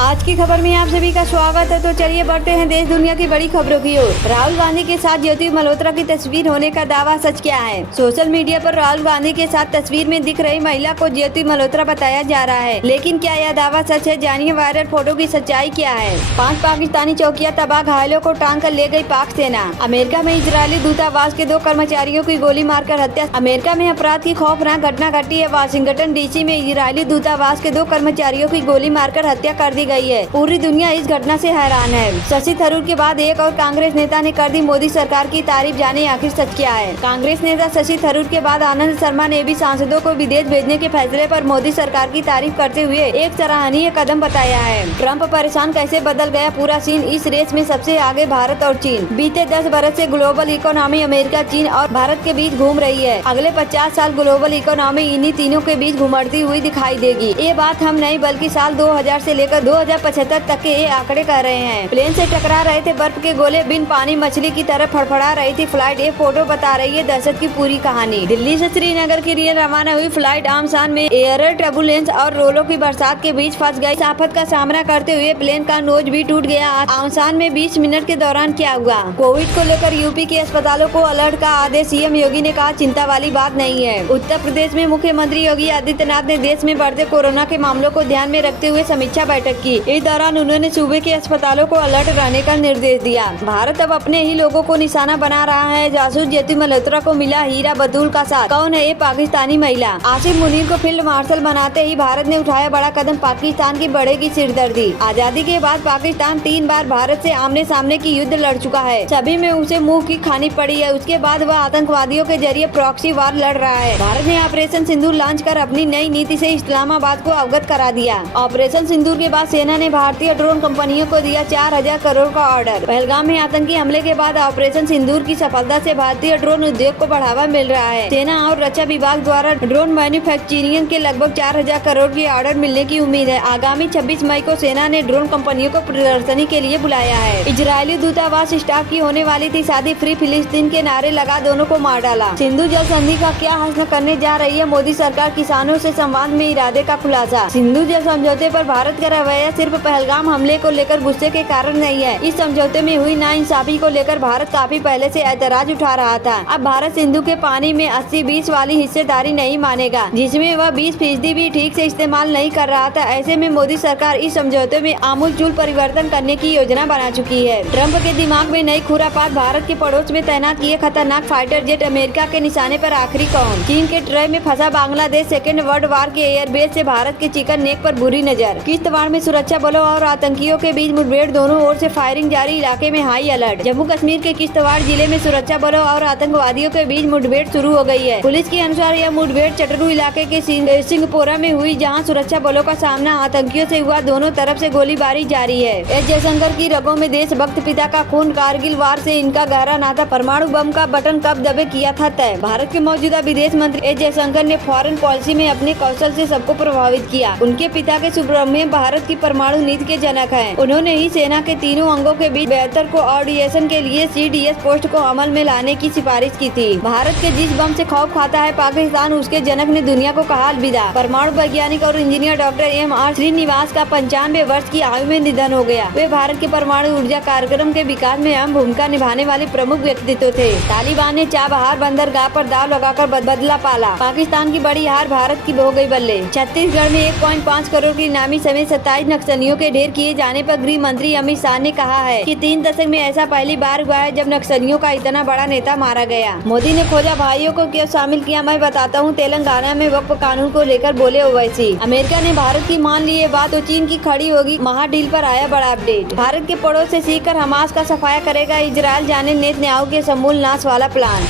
आज की खबर में आप सभी का स्वागत है। तो चलिए बढ़ते हैं देश दुनिया की बड़ी खबरों की ओर। राहुल गांधी के साथ ज्योति मल्होत्रा की तस्वीर होने का दावा सच क्या है? सोशल मीडिया पर राहुल गांधी के साथ तस्वीर में दिख रही महिला को ज्योति मल्होत्रा बताया जा रहा है, लेकिन क्या यह दावा सच है? जानिए वायरल फोटो की सच्चाई क्या है। 5 पाकिस्तानी चौकियां तबाह, घायलों को टांग कर ले गई पाक सेना। अमेरिका में इजरायली दूतावास के 2 कर्मचारियों की गोली मारकर हत्या। अमेरिका में अपराध की खौफनाक घटना घटी है। वाशिंगटन डीसी में इजरायली दूतावास के 2 कर्मचारियों की गोली मारकर हत्या कर दी गई है। पूरी दुनिया इस घटना से हैरान है। शशि थरूर के बाद एक और कांग्रेस नेता ने कर दी मोदी सरकार की तारीफ। जाने आखिर सच क्या है। कांग्रेस नेता शशि थरूर के बाद आनंद शर्मा ने भी सांसदों को विदेश भेजने के फैसले पर मोदी सरकार की तारीफ करते हुए एक सराहनीय कदम बताया है। ट्रंप परेशान, कैसे बदल गया पूरा सीन। इस रेस में सबसे आगे भारत और चीन। बीते 10 बरस से ग्लोबल इकोनॉमी अमेरिका, चीन और भारत के बीच घूम रही है। अगले 50 साल ग्लोबल इकोनॉमी इन्हीं तीनों के बीच घुमड़ती हुई दिखाई देगी। ये बात हम नहीं बल्कि साल 2000 से लेकर 2075 तक के ये आंकड़े कह रहे हैं। प्लेन से टकरा रहे थे बर्फ के गोले, बिन पानी मछली की तरह फड़फड़ा रही थी फ्लाइट। ये फोटो बता रही है दहशत की पूरी कहानी। दिल्ली से श्रीनगर के लिए रवाना हुई फ्लाइट आमसान में एयर टर्बुलेंस और रोलों की बरसात के बीच फंस गई। आफत का सामना करते हुए प्लेन का नोज भी टूट गया। आमसान में 20 मिनट के दौरान क्या हुआ? कोविड को लेकर यूपी के अस्पतालों को अलर्ट का आदेश। सीएम योगी ने कहा चिंता वाली बात नहीं है। उत्तर प्रदेश में मुख्यमंत्री योगी आदित्यनाथ ने देश में बढ़ते कोरोना के मामलों को ध्यान में रखते हुए समीक्षा बैठक की। इस दौरान उन्होंने सूबे के अस्पतालों को अलर्ट रहने का निर्देश दिया। भारत अब अपने ही लोगों को निशाना बना रहा है। जासूस ज्योति मल्होत्रा को मिला हीरा बतूल का साथ। कौन है ये पाकिस्तानी महिला? आसिफ मुनीर को फील्ड मार्शल बनाते ही भारत ने उठाया बड़ा कदम। पाकिस्तान की बढ़ेगी सिरदर्दी। आजादी के बाद पाकिस्तान 3 बार भारत से आमने सामने की युद्ध लड़ चुका है। सभी में उसे मुंह की खानी पड़ी है। उसके बाद वह आतंकवादियों के जरिए प्रॉक्सी वार लड़ रहा है। भारत ने ऑपरेशन सिंदूर लॉन्च कर अपनी नई नीति से इस्लामाबाद को अवगत करा दिया। ऑपरेशन सिंदूर के बाद सेना ने भारतीय ड्रोन कंपनियों को दिया 4000 करोड़ का ऑर्डर। पहलगाम में आतंकी हमले के बाद ऑपरेशन सिंदूर की सफलता से भारतीय ड्रोन उद्योग को बढ़ावा मिल रहा है। सेना और रक्षा विभाग द्वारा ड्रोन मैन्युफैक्चरिंग के लगभग 4000 करोड़ की ऑर्डर मिलने की उम्मीद है। आगामी 26 मई को सेना ने ड्रोन कंपनियों को प्रदर्शनी के लिए बुलाया है। इजरायली दूतावास स्टाफ की होने वाली थी शादी, फ्री फिलिस्तीन के नारे लगा दोनों को मार डाला। सिंधु जल संधि का क्या हस्म करने जा रही है मोदी सरकार? किसानों से संवाद में इरादे का खुलासा। सिंधु जल समझौते पर भारत का रवैया सिर्फ पहलगाम हमले को लेकर गुस्से के कारण नहीं है। इस समझौते में हुई नाइंसाफी को लेकर भारत काफी पहले से ऐतराज उठा रहा था। अब भारत सिंधु के पानी में 80-20 वाली हिस्सेदारी नहीं मानेगा, जिसमें वह 20% भी ठीक से इस्तेमाल नहीं कर रहा था। ऐसे में मोदी सरकार इस समझौते में आमूलचूल परिवर्तन करने की योजना बना चुकी है। ट्रंप के दिमाग में नई खुरापात। भारत के पड़ोस में तैनात किए खतरनाक फाइटर जेट। अमेरिका के निशाने पर आखिरी कौन? चीन के ट्रे में फंसा बांग्लादेश। सेकेंड वर्ल्ड वार के एयरबेस से भारत के चिकन नेक पर बुरी नजर। किश्तवाड़ में सुरक्षा बलों और आतंकियों के बीच मुठभेड़, दोनों ओर से फायरिंग जारी। इलाके में हाई अलर्ट। जम्मू कश्मीर के किश्तवाड़ जिले में सुरक्षा बलों और आतंकवादियों के बीच मुठभेड़ शुरू हो गई है। पुलिस के अनुसार यह मुठभेड़ चटरू इलाके के सिंहपोरा में हुई, जहां सुरक्षा बलों का सामना आतंकियों से हुआ। दोनों तरफ से गोलीबारी जारी है। एस जयशंकर की रगों में देशभक्त पिता का खून। कारगिल वार से इनका गहरा नाता। परमाणु बम का बटन कब दबे किया था तय। भारत के मौजूदा विदेश मंत्री एस जयशंकर ने फॉरेन पॉलिसी में अपने कौशल से सबको प्रभावित किया। उनके पिता के सुब्रमण्यम भारत की परमाणु नीति के जनक हैं। उन्होंने ही सेना के तीनों अंगों के बीच बेहतर कोऑर्डिनेशन के लिए CDS पोस्ट को अमल में लाने की सिफारिश की थी। भारत के जिस बम से खौफ खाता है पाकिस्तान, उसके जनक ने दुनिया को कहा अलविदा। परमाणु वैज्ञानिक और इंजीनियर डॉक्टर MR श्रीनिवास का 95 वर्ष की आयु में निधन हो गया। वे भारत के परमाणु ऊर्जा कार्यक्रम के विकास में अहम भूमिका निभाने वाले प्रमुख व्यक्तित्व थे। तालिबान ने चाबहार बंदरगाह पर दाव लगाकर बदला पाला। पाकिस्तान की बड़ी हार, भारत की हो गई बल्ले। छत्तीसगढ़ में 1.5 करोड़ की इनामी समेत 27 नक्सलियों के ढेर किए जाने पर गृह मंत्री अमित शाह ने कहा है कि 3 दशक में ऐसा पहली बार हुआ है जब नक्सलियों का इतना बड़ा नेता मारा गया। मोदी ने खोजा भाइयों को क्यों शामिल किया, मैं बताता हूँ। तेलंगाना में वक्फ कानून को लेकर बोले ओवैसी। अमेरिका ने भारत की मान ली ये बात तो चीन की खड़ी होगी। महाडील पर आया बड़ा अपडेट। भारत के पड़ोस से सीखकर हमास का सफाया करेगा इजरायल। जाने नेतन्याहू के समूल नाश वाला प्लान।